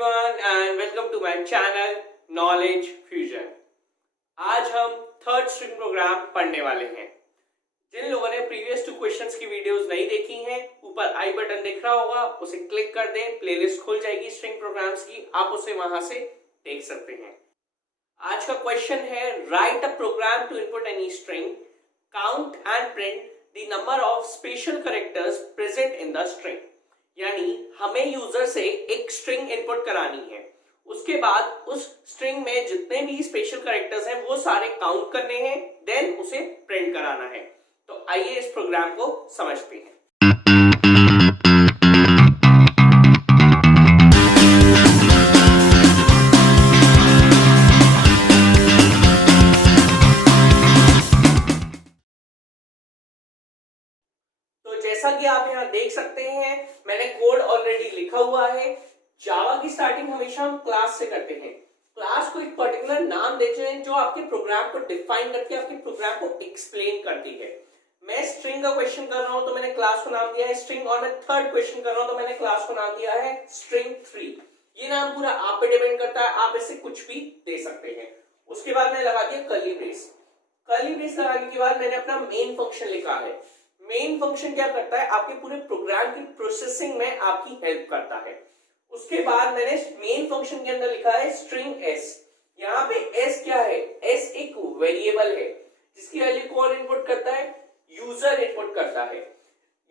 everyone and welcome to my channel Knowledge Fusion। आज हम third string programme पढ़ने वाले हैं। जिन लोगों ने प्रीवियस 2 क्वेश्चंस की वीडियोस नहीं देखी हैं, ऊपर आई बटन दिख रहा होगा, उसे क्लिक कर दें, प्लेलिस्ट खुल जाएगी स्ट्रिंग प्रोग्राम्स की, आप उसे वहां से देख सकते हैं। आज का क्वेश्चन है write a program to input any string, count and print the number of special characters present in the string. यानी हमें यूजर से एक स्ट्रिंग इनपुट करानी है, उसके बाद उस स्ट्रिंग में जितने भी स्पेशल कैरेक्टर्स हैं वो सारे काउंट करने हैं, देन उसे प्रिंट कराना है। तो आइए इस प्रोग्राम को समझते हैं। जैसा कि आप यहां देख सकते हैं, मैंने कोड ऑलरेडी लिखा हुआ है। जावा की स्टार्टिंग हमेशा हम क्लास से करते हैं। क्लास को एक पर्टिकुलर नाम देते हैं जो आपके प्रोग्राम को डिफाइन करके आपके प्रोग्राम को एक्सप्लेन करती है। मैं स्ट्रिंग का क्वेश्चन कर रहा हूं तो मैंने क्लास को नाम दिया है स्ट्रिंग, और मैं थर्ड क्वेश्चन कर रहा हूं तो मैंने क्लास को नाम दिया है स्ट्रिंग 3। ये नाम पूरा आप पे डिपेंड करता है, आप इससे कुछ भी दे सकते हैं। उसके बाद मैंने लगा दिया कर्ली ब्रेस। कर्ली ब्रेस लगाने के बाद मैंने अपना मेन फंक्शन लिखा है। मेन फंक्शन क्या करता है, आपके पूरे प्रोग्राम की प्रोसेसिंग में आपकी हेल्प करता है। उसके बाद मैंने मेन फंक्शन के अंदर लिखा है स्ट्रिंग एस। यहाँ पे एस क्या है, एस एक वेरिएबल है जिसकी वैल्यू कौन इनपुट करता है, यूजर इनपुट करता है।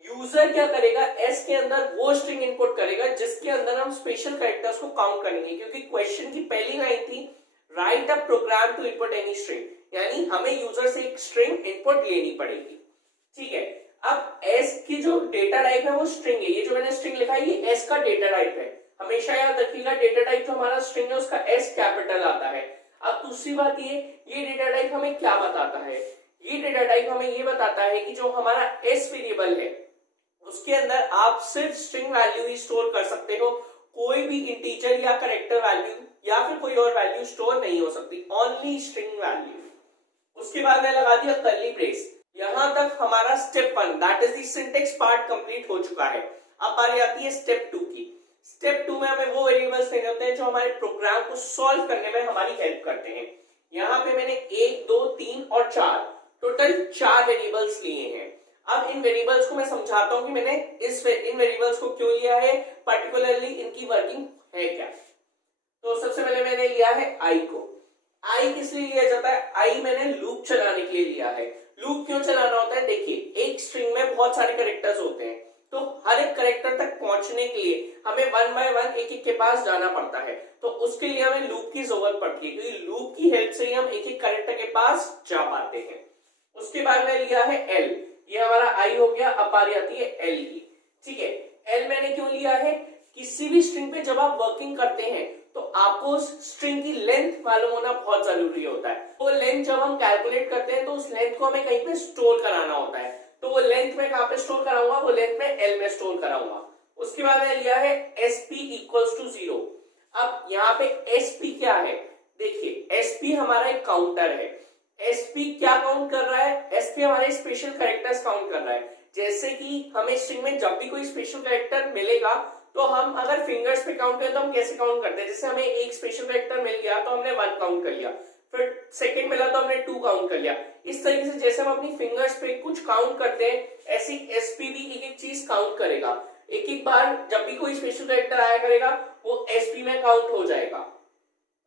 यूजर क्या करेगा, एस के अंदर वो स्ट्रिंग इनपुट करेगा जिसके अंदर हम स्पेशल कैरेक्टर्स को काउंट करेंगे, क्योंकि क्वेश्चन की पहली लाइन थी write a program to input any string, यानी हमें यूजर से एक स्ट्रिंग इनपुट लेनी पड़ेगी। ठीक है, अब s की जो डेटा टाइप है वो स्ट्रिंग है। ये जो मैंने स्ट्रिंग लिखा है ये s का डेटा टाइप है। हमेशा याद रखिएगा डेटा टाइप जो हमारा स्ट्रिंग है उसका s कैपिटल आता है। अब दूसरी बात ये डेटा टाइप हमें क्या बताता है, ये डेटा टाइप हमें ये बताता है कि जो हमारा s वेरिएबल है उसके अंदर आप सिर्फ स्ट्रिंग वैल्यू ही स्टोर कर सकते हो, कोई भी इंटीजर या कैरेक्टर वैल्यू या फिर कोई और वैल्यू स्टोर नहीं हो सकती, ओनली स्ट्रिंग वैल्यू। उसके बाद मैं लगा दिया कर्ली ब्रेस। यहां तक हमारा step 1 that is the syntax part complete हो चुका है। अब बारी आती है स्टेप 2 की। स्टेप 2 में हमें वो वेरिएबल्स देने होते हैं जो हमारे प्रोग्राम को सॉल्व करने में हमारी हेल्प करते हैं। यहाँ पे मैंने 1 2 3 और 4 टोटल 4 वेरिएबल्स लिए हैं। अब इन वेरिएबल्स को मैं समझाता हूं कि मैंने इन वेरिएबल्स को क्यों लिया है, पर्टिकुलरली इनकी वर्किंग है क्या। तो सबसे पहले मैंने लिया है आई को। आई किस लिए लिया जाता है, आई मैंने लूप चलाने के लिए लिया है। लूप क्यों चलाना होता है, देखिए एक स्ट्रिंग में बहुत सारे कैरेक्टर्स होते हैं, तो हर एक कैरेक्टर तक पहुंचने के लिए हमें 1 बाय 1 एक एक के पास जाना पड़ता है। तो उसके लिए हमें लूप की जरूरत पड़ती है, क्योंकि लूप की हेल्प से ही हम एक एक कैरेक्टर के पास जा पाते हैं। उसके बाद मैं लिया है एल। ये हमारा आई हो गया। अब बारी आती है एल की। ठीक है, एल मैंने क्यों लिया है, किसी भी स्ट्रिंग पे जब आप वर्किंग करते हैं तो आपको उस स्ट्रिंग की लेंथ मालूम होना बहुत जरूरी होता है। वो लेंथ जब हम कैलकुलेट करते हैं तो उस लेंथ को हमें कहीं पे स्टोर कराना होता है। तो वो लेंथ में कहां पे स्टोर कराऊंगा, वो लेंथ में एल में स्टोर कराऊंगा। उसके बाद मैं लिया है sp इक्वल्स टू 0। अब यहाँ पे sp क्या है, देखिए sp हमारा एक काउंटर है। sp क्या काउंट कर रहा है, sp हमारे स्पेशल कैरेक्टर्स काउंट कर रहा है। जैसे कि हमें स्ट्रिंग में जब भी कोई स्पेशल कैरेक्टर मिलेगा तो हम अगर फिंगर्स पे काउंट करें तो हम कैसे काउंट करते हैं, जैसे हमें एक स्पेशल कैरेक्टर मिल गया तो हमने 1 काउंट कर लिया, फिर सेकंड मिला तो हमने 2 काउंट कर लिया। इस तरीके से जैसे हम अपनी फिंगर्स पे कुछ काउंट करते हैं, ऐसी एसपी भी एक एक चीज काउंट करेगा। एक एक बार जब भी कोई स्पेशल कैरेक्टर आया करेगा वो एसपी में काउंट हो जाएगा।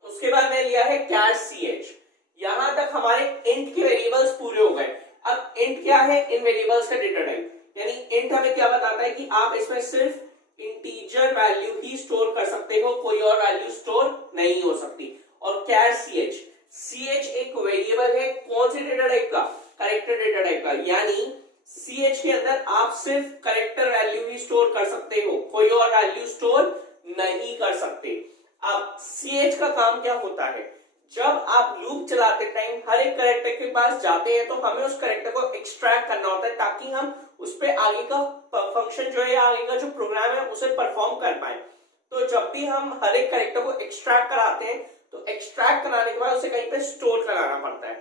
उसके बाद मैं लिया है कैर ch। यहां तक हमारे इंट के वेरिएबल्स पूरे हो गए। अब इंट क्या है, इन वेरिएबल्स का डेटा टाइप, यानी इंट हमें क्या बताता है कि आप इसमें सिर्फ इंटीजर वैल्यू ही स्टोर कर सकते हो, कोई और वैल्यू स्टोर नहीं हो सकती। और कैर ch एक वेरिएबल है, कौन से डेटा टाइप का, कैरेक्टर डेटा टाइप का, यानी ch के अंदर आप सिर्फ कैरेक्टर वैल्यू ही स्टोर कर सकते हो, कोई और वैल्यू स्टोर नहीं कर सकते। अब ch का काम क्या होता है, जब आप लूप चलाते टाइम हर एक कैरेक्टर के पास जाते हैं तो हमें उस कैरेक्टर को एक्सट्रैक्ट करना होता है ताकि हम उस पे आगे का फंक्शन जो है, आगे का जो प्रोग्राम है उसे परफॉर्म कर पाए। तो जब भी हम हर एक कैरेक्टर को एक्सट्रैक्ट कराते हैं तो एक्सट्रैक्ट कराने के बाद उसे कहीं पे स्टोर कराना पड़ता है,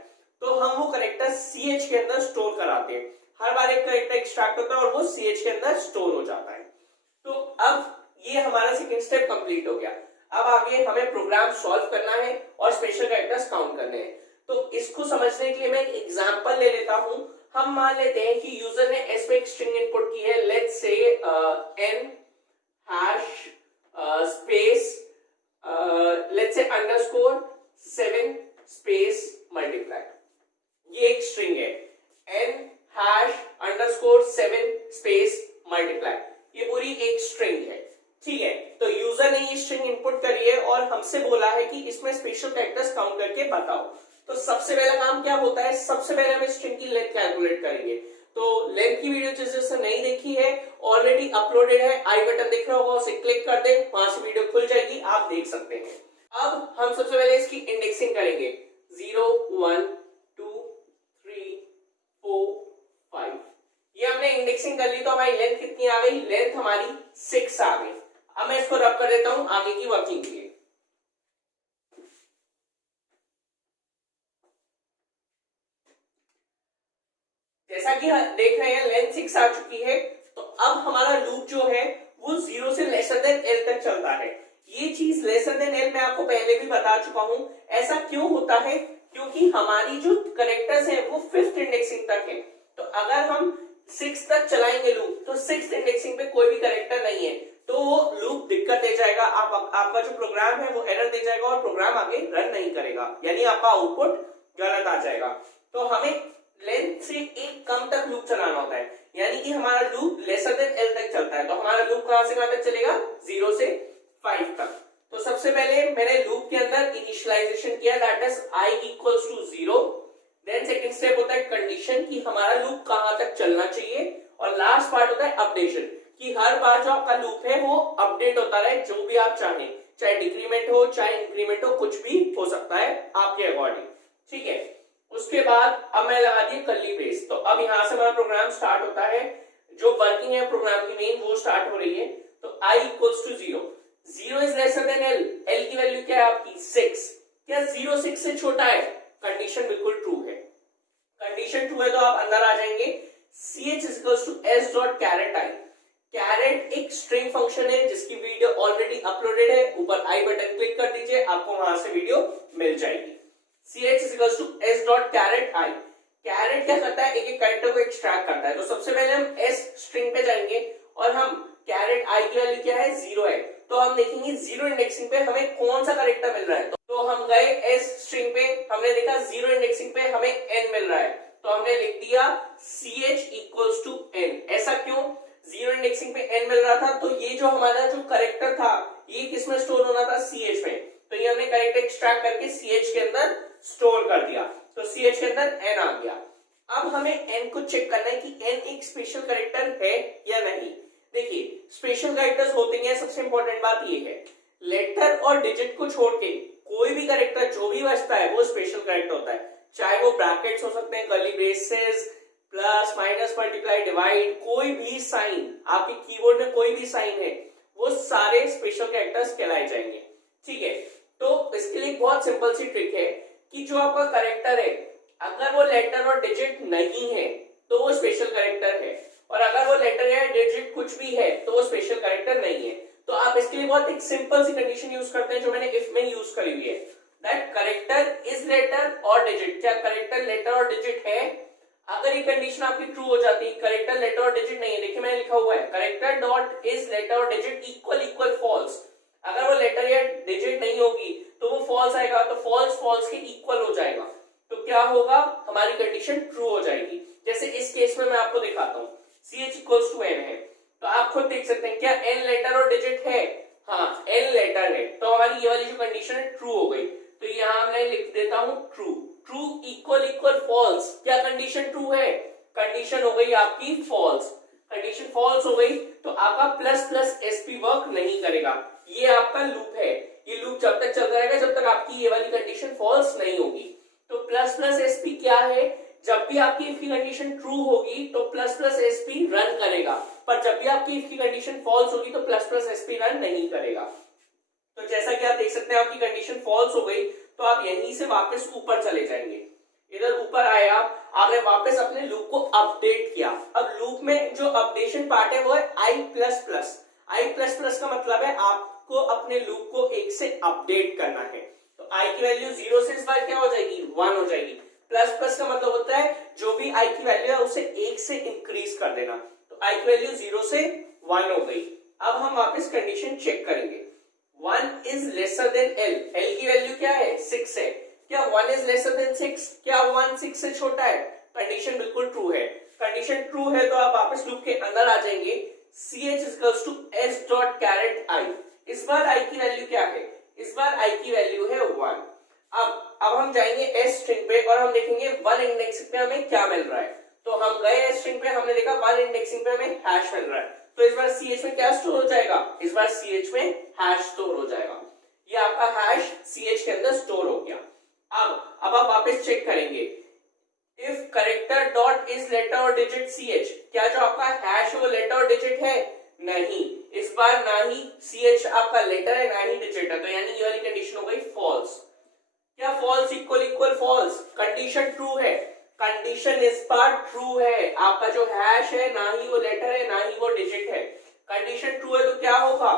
तो हम वो कैरेक्टर ch के अंदर स्टोर कराते हैं। हर बार एक कैरेक्टर एक्सट्रैक्ट होता है और वो ch के अंदर स्टोर हो जाता है। तो अब ये हमारा सेकंड स्टेप कंप्लीट हो गया। अब आगे हमें प्रोग्राम सॉल्व करना है और स्पेशल कैरेक्टर्स काउंट करने हैं। तो इसको समझने के लिए मैं एक एग्जांपल ले लेता हूं। हम मान लेते हैं कि यूजर ने एस पे एक स्ट्रिंग इनपुट की है, let's say n hash space let's say underscore 7 space multiply. ये एक स्ट्रिंग है n hash underscore 7 space multiply, ये पूरी एक स्ट्रिंग है। ठीक है, तो यूजर ने ये स्ट्रिंग इनपुट करी है और हमसे बोला है कि इसमें स्पेशल कैरेक्टर्स काउंट करके बताओ। तो सबसे पहला काम क्या होता है, सबसे पहले हम स्ट्रिंग की लेंथ कैलकुलेट करेंगे। तो लेंथ की वीडियो जिसने नहीं देखी है ऑलरेडी अपलोडेड है, आई बटन दिख रहा होगा, उसे क्लिक कर दे, वहां से वीडियो खुल जाएगी, आप देख सकते हैं। अब हम सबसे पहले इसकी इंडेक्सिंग करेंगे 0 1 2 3 4 5। ये हमने इंडेक्सिंग कर ली तो हमारी लेंथ कितनी आ गई, लेंथ हमारी 6 आ गई। अब मैं इसको रब कर देता हूं आगे की वर्किंग के लिए। जैसा कि देख रहे हैं लेंथ 6 आ चुकी है, तो अब हमारा लूप जो है वो 0 से लेसर देन l तक चलता है। ये चीज लेसर देन l मैं आपको पहले भी बता चुका हूं। ऐसा क्यों होता है, क्योंकि हमारी जो कैरेक्टर्स है वो 5th इंडेक्सिंग तक है। तो अगर हम 6 तक चलाएंगे लूप तो 6th इंडेक्सिंग पे कोई भी कैरेक्टर नहीं है तो वो लूप दिक्कत दे जाएगा, आपका जो प्रोग्राम है वो एरर दे जाएगा और प्रोग्राम आगे रन नहीं करेगा, यानी आपका आउटपुट गलत आ जाएगा। तो हमें लेंथ से एक कम तक लूप चलाना होता है, यानी कि हमारा लूप लेसर देन l तक चलता है। तो हमारा लूप कहां से कहां तक चलेगा, 0 से 5 तक। तो सबसे पहले मैंने लूप के अंदर इनिशियलाइजेशन किया, that is i equals to 0। Then second step होता है कंडीशन कि हमारा लूप कहां तक चलना चाहिए, और लास्ट पार्ट होता है अपडेशन कि हर बार जो आपका लूप है वो अपडेट होता रहे, जो भी आप चाहें, चाहे डिक्रीमेंट हो चाहे इंक्रीमेंट हो, कुछ भी हो सकता है आपके अकॉर्डिंग। ठीक है, उसके बाद अब मैं लगा दी कर्ली ब्रेस। तो अब यहां से हमारा प्रोग्राम स्टार्ट होता है, जो वर्किंग है प्रोग्राम की मेन वो स्टार्ट हो रही है। तो i equals to 0, 0 is lesser than l, l की वैल्यू क्या है आपकी 6। क्या 0 6 से छोटा है, कंडीशन बिल्कुल ट्रू है। कंडीशन ट्रू है तो आप अंदर आ जाएंगे, ch is equals to s dot caret i। Caret एक स्ट्रिंग फंक्शन है जिसकी वीडियो ऑलरेडी अपलोडेड है, ऊपर आई बटन क्लिक कर दीजिए, आपको वहां से वीडियो मिल जाएगी। ch is equals to s dot caret i। Caret क्या करता है, एक एक कैरेक्टर को एक्सट्रैक्ट करता है। तो सबसे पहले हम s स्ट्रिंग पे जाएंगे और हम कैरेट i की वैल्यू क्या है, 0 है, तो हम देखेंगे 0 इंडेक्सिंग पे हमें कौन सा कैरेक्टर मिल रहा है। तो हम गए s स्ट्रिंग पे, हमने देखा 0 इंडेक्सिंग पे हमें n मिल रहा है, तो हमने लिख दिया ch इक्वल्स टू n। ऐसा क्यों, 0 इंडेक्सिंग पे n मिल रहा था, तो ये जो हमारा जो कैरेक्टर था ये किसमें स्टोर होना था, ch में। तो ये हमने कैरेक्टर एक्सट्रैक्ट करके ch के अंदर स्टोर कर दिया, तो ch के अंदर n आ गया। अब हमें n को चेक करना है कि n एक स्पेशल कैरेक्टर है या नहीं। देखिए स्पेशल कैरेक्टर्स होते हैं, सबसे इंपॉर्टेंट बात ये है, लेटर और डिजिट को छोड़ के कोई भी कैरेक्टर जो भी बचता है वो स्पेशल कैरेक्टर होता है, चाहे वो ब्रैकेट्स हो सकते हैं, curly braces, plus minus multiply divide, कोई भी साइन आपके कीबोर्ड में कोई भी साइन है वो सारे स्पेशल कैरेक्टर्स कहलाए जाएंगे। ठीक है, तो इसके लिए बहुत सिंपल सी ट्रिक है कि जो आपका कैरेक्टर है अगर वो लेटर और डिजिट नहीं है तो वो स्पेशल कैरेक्टर है, और अगर वो लेटर या डिजिट कुछ भी है तो वो स्पेशल कैरेक्टर नहीं है। तो आप इसके लिए बहुत एक सिंपल सी कंडीशन यूज करते हैं जो मैंने इफ में यूज करी हुई है, दैट कैरेक्टर इज लेटर और डिजिट। क्या कैरेक्टर लेटर और डिजिट है, अगर ये कंडीशन आपकी ट्रू हो जाती है, कैरेक्टर लेटर और डिजिट नहीं है, देखिए मैंने लिखा हुआ है कैरेक्टर डॉट इज लेटर और डिजिट इक्वल इक्वल फॉल्स। अगर वो लेटर या डिजिट नहीं होगी तो वो फॉल्स आएगा, तो फॉल्स फॉल्स के इक्वल हो जाएगा, तो क्या होगा, हमारी कंडीशन ट्रू हो जाएगी। जैसे इस केस में मैं आपको दिखाता हूँ, ch इक्वल्स टू n है, तो आप खुद देख सकते हैं क्या n लेटर और डिजिट है, हाँ n लेटर है, तो हमारी ये वाली जो कंडीशन है ट्रू हो गई। तो यहाँ मैं लिख देता हूँ true, true equal equal false. क्या कंडीशन ट्रू है, कंडीशन हो गई आपकी फॉल्स। कंडीशन फॉल्स हो गई तो आपका प्लस प्लस एसपी वर्क नहीं करेगा। ये आपका लूप है, ये लूप जब तक चलता रहेगा जब तक आपकी ये वाली कंडीशन फॉल्स नहीं होगी। तो प्लस प्लस एसपी क्या है, जब भी आपकी इफ की कंडीशन ट्रू होगी तो प्लस प्लस एसपी रन करेगा, पर जब भी आपकी इफ की कंडीशन फॉल्स होगी तो प्लस प्लस एसपी रन नहीं करेगा। तो जैसा कि आप देख सकते हैं आपकी कंडीशन फॉल्स हो गई, तो आप यहीं से वापस ऊपर चले जाएंगे। इधर ऊपर आए आपने वापस अपने लूप को अपडेट किया। अब लूप में जो अपडेशन पार्ट है वो है i++। i++ का मतलब है आपको को अपने लूप को 1 से अपडेट करना है। तो i की वैल्यू 0 से इस बार क्या हो जाएगी 1 हो जाएगी। प्लस प्लस का मतलब होता है जो भी i की वैल्यू है उसे 1 से इंक्रीज कर देना। तो i की वैल्यू 0 से 1 हो गई। अब हम वापस कंडीशन चेक करेंगे। 1 is lesser than l, l की वैल्यू क्या है 6 है। क्या 1 इज लेसर देन 6? क्या 1 6 से छोटा है? कंडीशन बिल्कुल ट्रू है। कंडीशन ट्रू है तो आप वापस लूप के अंदर आ जाएंगे। ch is equals to s dot caret i। इस बार i की वैल्यू क्या है? इस बार i की वैल्यू है 1। अब हम जाएंगे s स्ट्रिंग पे और हम देखेंगे 1 इंडेक्सिंग पे हमें क्या मिल रहा है। तो हम गए s स्ट्रिंग पे, हमने देखा 1 इंडेक्सिंग पे हमें हैश मिल रहा है। तो इस बार ch में क्या स्टोर हो जाएगा? इस बार ch में हैश स्टोर हो जाएगा। ये आपका हैश ch के अंदर स्टोर हो गया। अब आप वापस चेक करेंगे। If character dot is letter और डिजिट ch, क्या जो आपका हैश है वो लेटर और डिजिट है? नहीं, इस बार ना ही ch आपका लेटर है ना ही डिजिट है। तो यानी ये वाली कंडीशन हो गई फॉल्स। क्या false equal equal false? Condition true है। कंडीशन इस बार ट्रू है। आपका जो हैश है ना ही वो लेटर है ना ही वो डिजिट है। कंडीशन ट्रू है तो क्या होगा?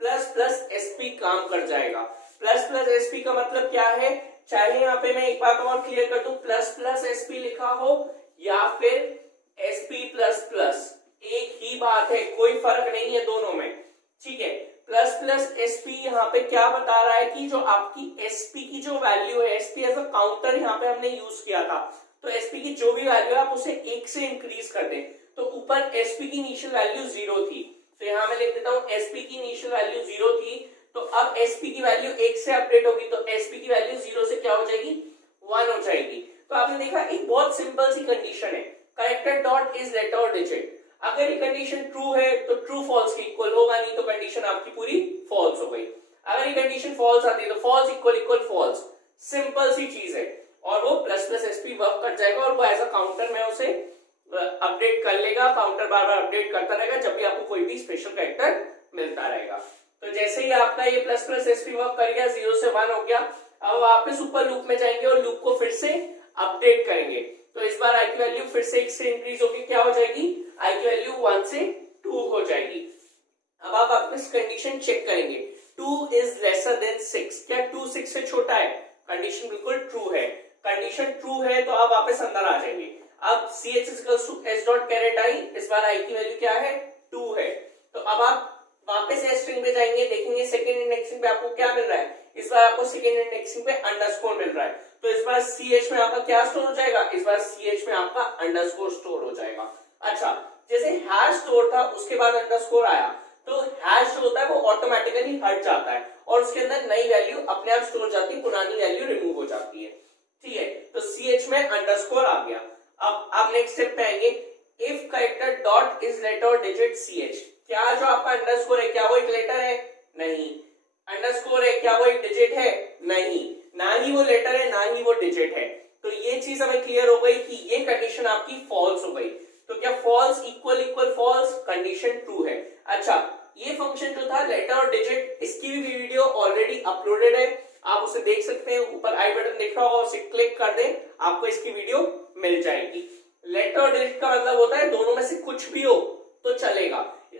प्लस प्लस sp काम कर जाएगा। प्लस प्लस sp का मतलब क्या है? चाहे यहाँ पे मैं एक बात और क्लियर कर दूं, प्लस प्लस sp लिखा हो या फिर sp प्लस प्लस, एक ही बात है, कोई फर्क नहीं है दोनों में। ठीक है, प्लस प्लस sp यहाँ पे क्या बता रहा है कि जो आपकी sp की जो वैल्यू है, sp एज अ काउंटर यहाँ पे हमने यूज किया था। तो sp की जो भी वैल्यू है आप उसे 1 से इंक्रीज कर दें। तो ऊपर sp की इनिशियल वैल्यू 0 थी, तो यहाँ मैं लिख देता हूँ sp की इनिशियल वैल्यू 0 थी। तो अब sp की वैल्यू 1 से अपडेट होगी तो sp की वैल्यू 0 से क्या हो जाएगी 1 हो जाएगी। तो आपने देखा एक बहुत सिंपल सी कंडीशन है, कैरेक्टर डॉट इज लेटर और डिजिट। अगर ये कंडीशन ट्रू है तो ट्रू फॉल्स के इक्वल होगा, नहीं तो कंडीशन आपकी पूरी फॉल्स हो गई। अगर ये कंडीशन फॉल्स आती है तो false equal equal false. Simple सी चीज है और वो प्लस प्लस sp वर्क कर जाएगा और वो एज अ काउंटर में उसे अपडेट कर लेगा। काउंटर बार बार अपडेट करता रहेगा जब भी आपको कोई भी स्पेशल कैरेक्टर मिलता रहेगा। तो जैसे ही आपका ये प्लस प्लस sp वर्क कर गया, 0 से 1 हो गया। अब वापस ऊपर लूप में जाएंगे और लूप को फिर से अपडेट करेंगे। तो इस बार i की वैल्यू फिर से 1 से इंक्रीज होकर क्या हो जाएगी? i की वैल्यू 1 से 2 हो जाएगी। अब आप वापस कंडीशन चेक करेंगे। 2 इज लेसर देन 6, क्या 2 6 से छोटा है? कंडीशन बिल्कुल ट्रू है। कंडीशन ट्रू है तो आप वापस अंदर आ जाएंगे। अब ch is equals to s dot caret i, इस बार i की वैल्यू क्या है 2 है। तो अब आप वापस s स्ट्रिंग पे जाएंगे, देखेंगे सेकंड इंडेक्सिंग पे आपको क्या मिल रहा है। इस बार आपको सेकंड इंडेक्सिंग पे अंडरस्कोर मिल रहा है। तो इस बार ch में आपका क्या स्टोर हो जाएगा? इस बार ch में आपका अंडरस्कोर स्टोर हो जाएगा। अच्छा, जैसे हैश स्टोर था उसके बाद अंडरस्कोर आया तो हैश जो होता है वो ऑटोमेटिकली हट जाता है और उसके अंदर नई वैल्यू अपने आप स्टोर हो जाती है, पुरानी वैल्यू रिमूव हो जाती है। ठीक है, तो ch में अंडरस्कोर आ गया। अब आप नेक्स्ट स्टेप पे आएंगे। If character dot is letter और डिजिट ch, क्या जो आपका अंडरस्कोर है क्या वो एक लेटर है? नहीं। अंडरस्कोर है क्या वो एक डिजिट है? नहीं, ना ही वो लेटर है ना ही वो डिजिट है। तो ये चीज हमें क्लियर हो गई कि ये कंडीशन आपकी फॉल्स हो गई। तो क्या false equal equal false? Condition true है। अच्छा, ये फंक्शन जो था लेटर और डिजिट, इसकी भी वीडियो ऑलरेडी अपलोडेड है, आप उसे देख सकते हैं। ऊपर आई बटन दिख रहा होगा, उसे क्लिक कर दें, आपको इसकी वीडियो मिल जाएगी। लेटर और डिजिट का मतलब होता है दोनों में से कुछ भी हो तो चलेगा।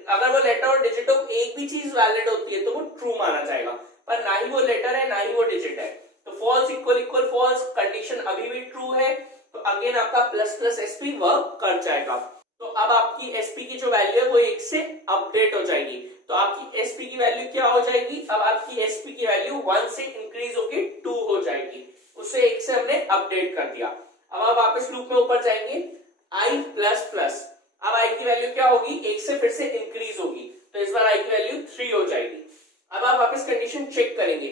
अगर वो लेटर और डिजिट हो, एक भी चीज वैलिड होती है तो वो ट्रू माना जाएगा, पर ना ही वो लेटर है ना ही वो डिजिट है। तो false equal equal false, condition अभी भी ट्रू है तो अगेन आपका प्लस प्लस sp वर्क कर जाएगा। तो अब आपकी sp की जो वैल्यू है वो 1 से अपडेट हो जाएगी। तो आपकी sp की वैल्यू क्या हो जाएगी? अब आपकी sp की वैल्यू 1 से इंक्रीज होके 2 हो जाएगी, उसे 1 से हमने अपडेट कर दिया। अब आप वापस लूप में ऊपर जाएंगे, i प्लस प्लस, अब i की वैल्यू क्या होगी? 1 से फिर से इंक्रीज होगी, तो इस बार i की वैल्यू 3 हो जाएगी। अब आप वापस कंडीशन चेक करेंगे।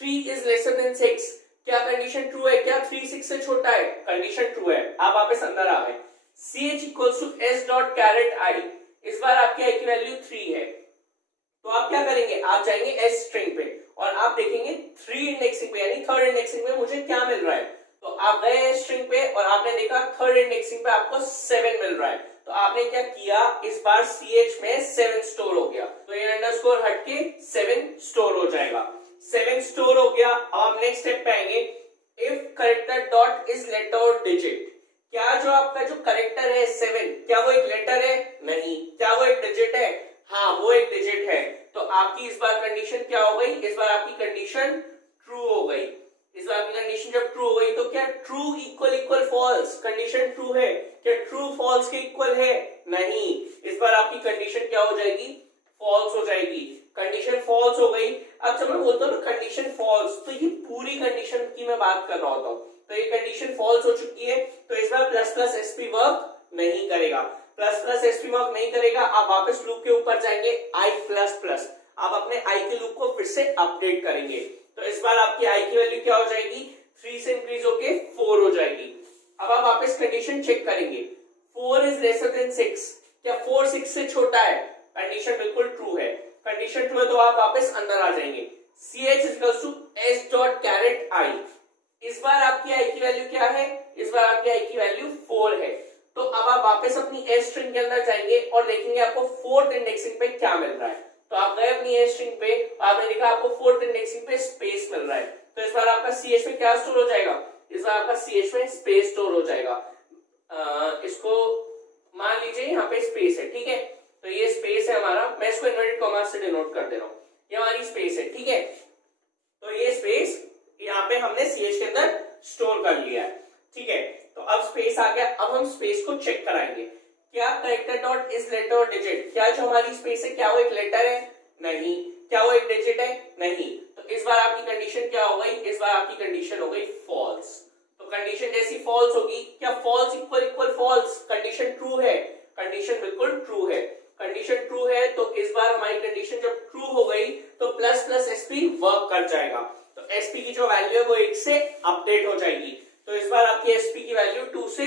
3 इज लेसर देन 6, क्या कंडीशन ट्रू है? क्या 3 6 से छोटा है? कंडीशन ट्रू है। आप वापस अंदर आ गए। ch equals to s dot caret i, इस बार आपकी i की वैल्यू 3 है। तो आप क्या करेंगे? आप जाएंगे s स्ट्रिंग पे और आप देखेंगे 3 इंडेक्सिंग पे यानी थर्ड इंडेक्सिंग पे मुझे क्या मिल रहा है। तो आप गए s स्ट्रिंग पे और आपने देखा थर्ड इंडेक्सिंग पे आपको 7 मिल रहा है। तो आपने क्या किया? इस बार ch में 7 स्टोर हो गया, तो ये अंडरस्कोर हटके 7 स्टोर हो जाएगा। 7 स्टोर हो गया। अब आप नेक्स्ट स्टेप पे आएंगे। If character dot is letter और डिजिट, क्या जो आपका जो कैरेक्टर है 7, क्या वो एक लेटर है? नहीं। क्या वो एक डिजिट है? हाँ, वो एक डिजिट है। तो आपकी इस बार कंडीशन क्या हो गई, इस बार आपकी कंडीशन ट्रू हो गई। इस बार की कंडीशन जब ट्रू हो गई तो क्या true equal equal false, condition true है, क्या ट्रू फॉल्स के इक्वल है, नहीं। इस बार आपकी कंडीशन क्या हो जाएगी, फॉल्स हो जाएगी। कंडीशन फॉल्स हो गई। अब जब मैं बोलता हूँ ना कंडीशन फॉल्स, तो ये पूरी कंडीशन की मैं बात कर रहा होता हूँ। तो ये कंडीशन फॉल्स हो चुकी है, तो इस बार प्लस प्लस एसपी वर्क नहीं करेगा, प्लस प्लस एसपी वर्क नहीं करेगा। आप वापस लूप के ऊपर जाएंगे, आई प्लस प्लस, आप अपने आई के लूप को फिर से अपडेट करेंगे। तो इस बार आपकी आई की वैल्यू क्या हो जाएगी, 3 से इंक्रीज होके 4 हो जाएगी। अब आप वापस कंडीशन चेक करेंगे, 4 इज लेसर देन 6, क्या 4 6 से छोटा है, कंडीशन बिल्कुल ट्रू है। कंडीशन ट्रू है तो आप वापस अंदर आ जाएंगे, ch equals to s dot caret i। इस बार आपकी आई की वैल्यू क्या है, इस बार आपकी आई की वैल्यू 4 है। तो अब आप वापस अपनी एस स्ट्रिंग के अंदर जाएंगे और देखेंगे आपको फोर्थ इंडेक्सिंग पे क्या मिल रहा है। तो आप गए अपनी एस स्ट्रिंग पे, आपने देखा आपको फोर्थ इंडेक्सिंग पे स्पेस मिल रहा है। तो इस बार आपका ch में क्या स्टोर हो जाएगा, इस बार आपका ch में स्पेस स्टोर हो जाएगा। इसको मान लीजिए यहाँ पे स्पेस है, ठीक है। तो ये स्पेस है हमारा, मैं इसको इन्वर्टेड कॉमास से डिनोट कर दे रहा हूँ, ये हमारी स्पेस है, ठीक है। तो ये स्पेस यहाँ पे हमने ch के अंदर स्टोर कर लिया है, ठीक है। तो अब स्पेस आ गया, अब हम स्पेस को चेक कराएंगे, क्या कैरेक्टर डॉट इज लेटर और डिजिट, क्या जो हमारी स्पेस है क्या वो एक लेटर है, नहीं। क्या वो एक डिजिट है, नहीं। तो इस बार आपकी कंडीशन क्या हो गई, इस बार आपकी कंडीशन हो गई फॉल्स। तो कंडीशन जैसी फॉल्स होगी, क्या false equal equal false, condition true है, कंडीशन बिल्कुल ट्रू है। कंडीशन ट्रू है तो इस बार हमारी कंडीशन जब ट्रू हो गई तो प्लस प्लस एसपी वर्क कर जाएगा। तो एसपी की जो वैल्यू है वो 1 से अपडेट हो जाएगी। तो इस बार आपकी एसपी की वैल्यू 2 से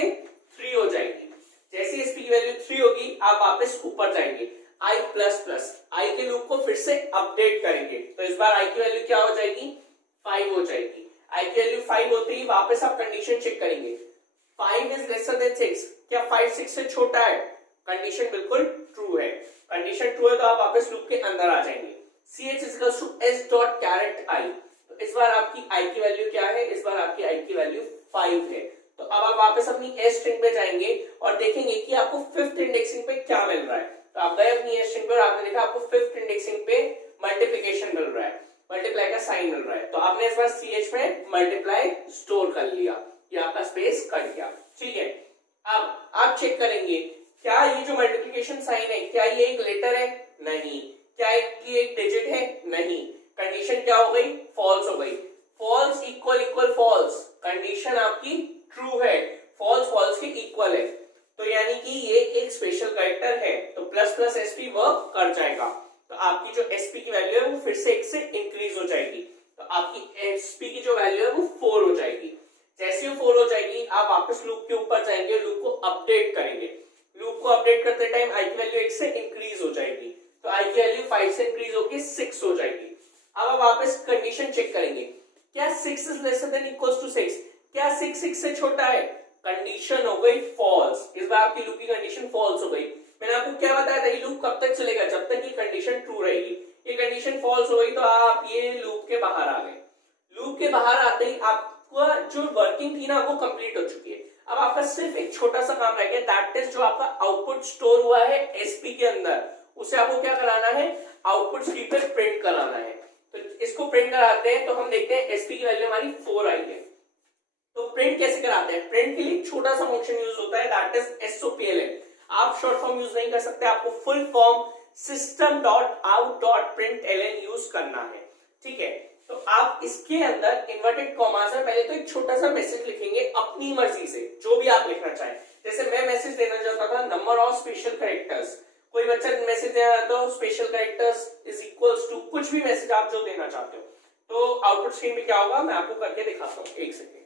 3 हो जाएगी। जैसे एसपी की वैल्यू 3 होगी आप वापस ऊपर जाएंगे, आई प्लस प्लस, आई के लूप को फिर से अपडेट करेंगे। तो इस बार आई की वैल्यू क्या हो जाएगी, 5 हो जाएगी। आई की वैल्यू 5 होते ही वापस आप कंडीशन चेक करेंगे, 5 इज लेसर देन 6, क्या 5 6 से छोटा है, कंडीशन बिल्कुल ट्रू है। कंडीशन ट्रू है तो आप वापस लूप के अंदर आ जाएंगे, ch equals to s dot caret i। तो इस बार आपकी i की वैल्यू क्या है, इस बार आपकी i की वैल्यू 5 है। तो अब आप वापस अपनी s स्ट्रिंग पे जाएंगे और देखेंगे कि आपको फिफ्थ इंडेक्सिंग पे क्या मिल रहा है। तो आप गए अपनी s स्ट्रिंग पे और आपने देखा आपको फिफ्थ इंडेक्सिंग पे मल्टीप्लिकेशन मिल रहा है, मल्टीप्लाई का साइन मिल रहा है। तो आपने इस बार ch में मल्टीप्लाई स्टोर कर लिया, ये आपका स्पेस कट गया, ठीक है। अब आप चेक करेंगे क्या ये जो मल्टीप्लिकेशन साइन है क्या ये एक लेटर है, नहीं। क्या ये एक डिजिट है, नहीं। कंडीशन क्या हो गई, फॉल्स हो गई। False equal equal false, condition आपकी ट्रू है, फॉल्स फॉल्स के इक्वल है। तो यानी कि ये एक स्पेशल कैरेक्टर है, तो प्लस प्लस एसपी वर्क कर जाएगा। तो आपकी जो एसपी की वैल्यू है वो फिर से 1 से इंक्रीज हो जाएगी। तो आपकी एसपी की जो वैल्यू है वो 4 हो जाएगी। जैसे ही 4 हो जाएगी आप वापस लूप के ऊपर जाएंगे, लूप को अपडेट करेंगे। लूप को अपडेट करते टाइम आई की वैल्यू 1 से इंक्रीज हो जाएगी। तो आई की वैल्यू 5 से इंक्रीज होकर 6 हो जाएगी। अब आप वापस कंडीशन चेक करेंगे, क्या 6 is lesser than equals to 6, क्या 6 6 से छोटा है, कंडीशन हो गई फॉल्स। इस बार आपकी लूप की कंडीशन फॉल्स हो गई। मैंने आपको क्या बताया था, ये लूप कब तक चलेगा, जब तक ये कंडीशन ट्रू रहेगी। ये कंडीशन फॉल्स हो गई तो आप ये लूप के बाहर आ गए। लूप के बाहर आते ही आपका जो वर्किंग थी ना वो कंप्लीट हो चुकी है। अब आपका सिर्फ एक छोटा सा काम रह गया, दैट इज जो आपका आउटपुट स्टोर हुआ है एसपी के अंदर, उसे आपको क्या कराना है, आउटपुट स्क्रीन पे प्रिंट कराना है। तो इसको प्रिंट कराते हैं तो हम देखते हैं एसपी की वैल्यू हमारी 4 आई है। तो प्रिंट कैसे कराते हैं, प्रिंट के लिए छोटा सा फंक्शन यूज होता है, दैट इज एसओपीएलएन। आप शॉर्ट फॉर्म यूज नहीं कर सकते, आपको full form System dot out dot println use करना है, ठीक है। तो आप इसके अंदर इन्वर्टेड कॉमास में पहले तो एक छोटा सा मैसेज लिखेंगे अपनी मर्जी से, जो भी आप लिखना चाहें। जैसे मैं मैसेज देना चाहता था नंबर ऑफ स्पेशल कैरेक्टर्स, कोई बच्चा मैसेज देना तो special characters is equals to कुछ भी मैसेज आप जो देना चाहते हो। तो आउटपुट स्क्रीन पे क्या होगा मैं आपको करके दिखाता हूँ, एक सेकेंड,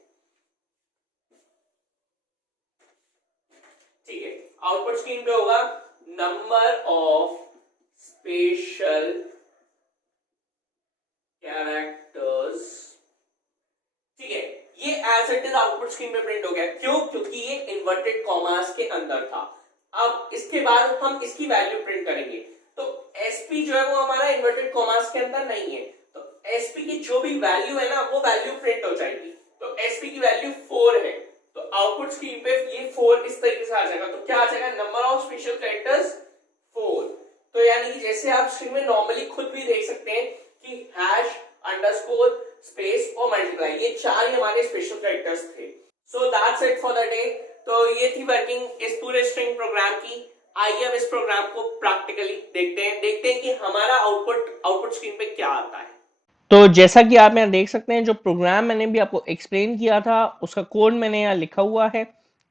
ठीक है। आउटपुट स्क्रीन पे होगा नंबर ऑफ स्पेशल कैरेक्टर्स, ठीक है। ये as it is output screen पे प्रिंट हो गया, क्यों, क्योंकि ये इन्वर्टेड कॉमास के अंदर था। अब इसके बाद हम इसकी वैल्यू प्रिंट करेंगे। तो एसपी जो है वो हमारा इन्वर्टेड कॉमास के अंदर नहीं है, तो एसपी की जो भी वैल्यू है ना वो वैल्यू प्रिंट हो जाएगी। तो एसपी की वैल्यू 4 है, तो आउटपुट स्क्रीन पे ये 4 इस तरीके से आ जाएगा। तो क्या आ जाएगा, नंबर ऑफ स्पेशल कैरेक्टर्स 4। तो यानी कि जैसे आप स्ट्रिंग में नॉर्मली खुद भी देख सकते हैं कि हैश, अंडरस्कोर, स्पेस और मल्टीप्लाई, ये 4 ही हमारे स्पेशल कैरेक्टर्स थे। So that's it for the day. तो ये थी वर्किंग इस पूरे स्ट्रिंग प्रोग्राम की। आइए हम इस प्रोग्राम को प्रैक्टिकली देखते हैं कि हमारा आउटपुट स्क्रीन पे क्या आता है। तो जैसा कि आप यहाँ देख सकते हैं, जो प्रोग्राम मैंने भी आपको एक्सप्लेन किया था उसका कोड मैंने यहाँ लिखा हुआ है।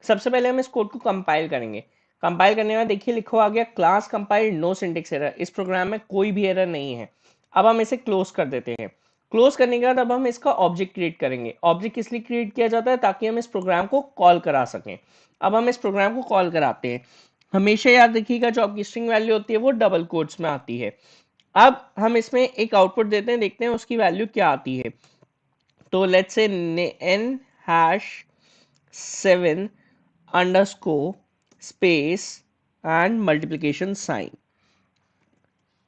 सबसे पहले हम इस कोड को कंपाइल करेंगे। कंपाइल करने में देखिए लिखा हुआ आ गया class compile no syntax error. इस प्रोग्राम में कोई भी एरर नहीं है। अब हम इसे क्लोज कर देते हैं। क्लोज करने के बाद अब हम इसका ऑब्जेक्ट क्रिएट करेंगे। ऑब्जेक्ट किस लिए क्रिएट किया जाता है? ताकि हम इस प्रोग्राम को कॉल करा सकें। अब हम इस प्रोग्राम को कॉल कराते हैं। हमेशा याद रखिएगा जो आपकी स्ट्रिंग वैल्यू होती है वो डबल कोट्स में आती है। अब हम इसमें एक आउटपुट देते हैं, देखते हैं उसकी वैल्यू क्या आती है। तो let's say n hash 7 underscore space and multiplication sign.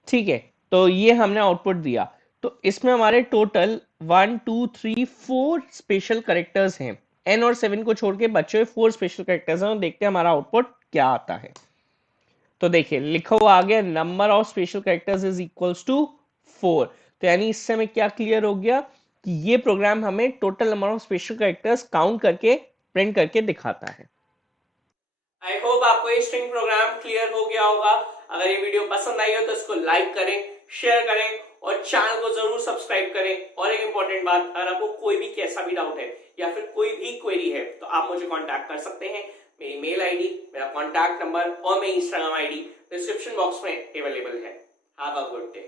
ठीक है, तो ये हमने आउटपुट दिया। तो इसमें हमारे टोटल 1 2 3 4 स्पेशल कैरेक्टर्स हैं। n और 7 को छोड़ के बचे हुए 4 स्पेशल कैरेक्टर्स हैं। और देखते हैं हमारा आउटपुट क्या आता है। तो देखिए लिखा हुआ आ गया number of special characters is equals to 4। तो यानी इससे हमें क्या क्लियर हो गया कि ये प्रोग्राम हमें total number of special characters count करके प्रिंट करके दिखाता है। आई होप आपको ये स्ट्रिंग प्रोग्राम क्लियर हो गया होगा। अगर ये वीडियो पसंद आई हो तो इसको लाइक करें, शेयर करें और चैनल को जरूर सब्सक्राइब करें। और एक इंपॉर्टेंट बात, अगर आपको कोई भी कैसा भी डाउट है या फिर कोई भी क्वेरी है तो आप मुझे कांटेक्ट कर सकते हैं। मेरी मेल आईडी, मेरा कांटेक्ट नंबर और मेरी इंस्टाग्राम आईडी डिस्क्रिप्शन बॉक्स में अवेलेबल है। Have a good day.